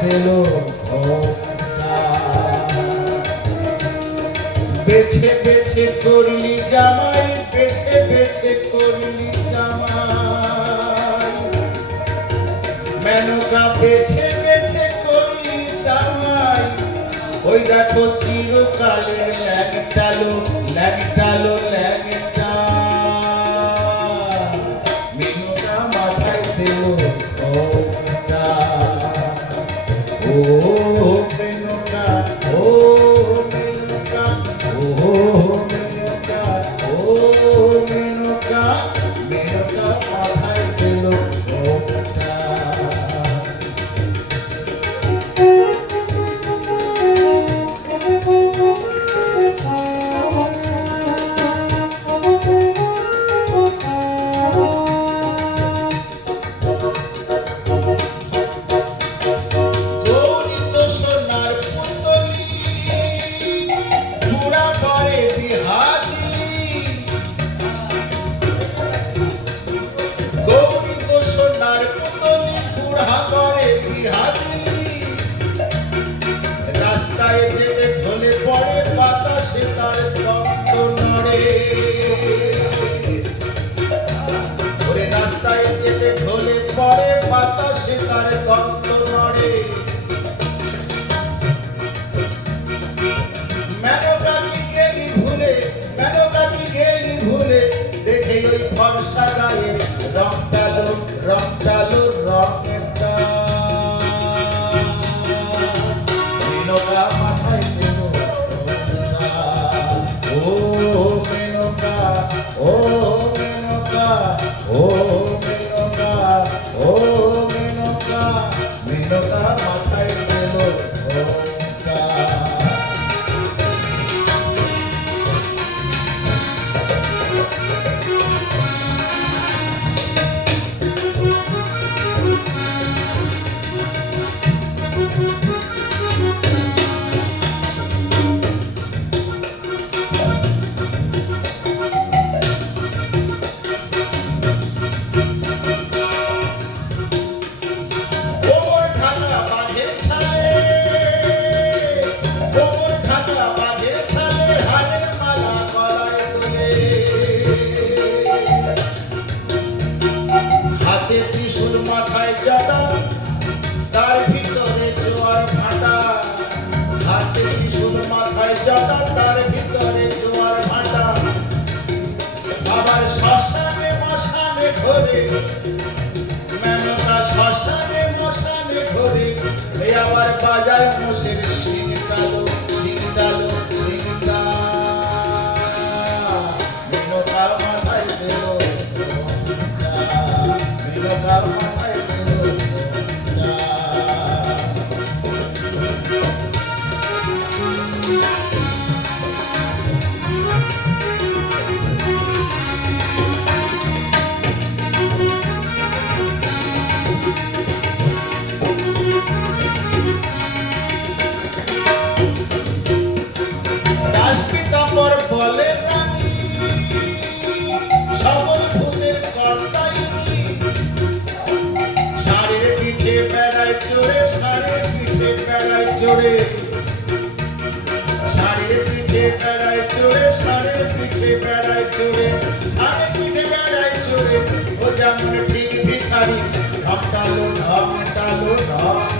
দিল বেছে বেছে করলি জামাই, বেছে বেছে করলি জামাই, মেনকা বেছে বেছে করলি জামাই। ওই দেখো চিরকালের ল্যাংটালো ল্যাংটালো ল্যাংটা, মেনকা মাথায় দিল ঘোমটা। ও মেনকা, ও মেনকা, ও মেনকা, ও মেনকা, মেনকা মাথায় দিল ঘোমটা। রাস্তায় যেতে ঢলে পড়ে বাতাসে তার তপ্ত নড়ে, ওরে রাস্তায় যেতে ঢলে পড়ে বাতাসে তার তপ্ত নড়ে। মেনকাকে গেলি ভুলে, মেনকাকে গেলি ভুলে, দেখে ওই ফর্সা গায়ে রংটালো রংটালো রংটা। মেনকা মাথায় দিল ঘোমটা। ও মেনকা, ও মেনকা, ও মেনকা, ও মেনকা, মেনকা মাথায় দিল ঘোমটা। মাথায় জটা, তার ভিতরে জোয়ার ভাটা, হাতে ত্রিশূল মাথায় জটা, তার ভিতরে জোয়ার ভাটা। আবার শ্মশানে মশানে ঘোরে, মেনকা শ্মশানে মশানে ঘোরে, এই আবার বাজায় মোষের শিং ডালো শিং ডালো শিং ডা। মেনকা মাথায় দিল ঘোমটা, মেনকা মাথায় দিল ঘোমটা। রাজপিতাম্বর বলে রানী, সকল ভূতের কর্তাই উনি, ষাঁড়ের পিঠে বেড়ায় চড়ে, ষাঁড়ের পিঠে বেড়ায় চড়ে, ষাঁড়ের পিঠে বেড়ায় চড়ে, ষাঁড়ের পিঠে বেড়ায় চড়ে, ষাঁড়ের পিঠে বেড়ায় চড়ে। ও যেমন ঠিক ভিখারি ঢংটালো ঢংটালো ঢং।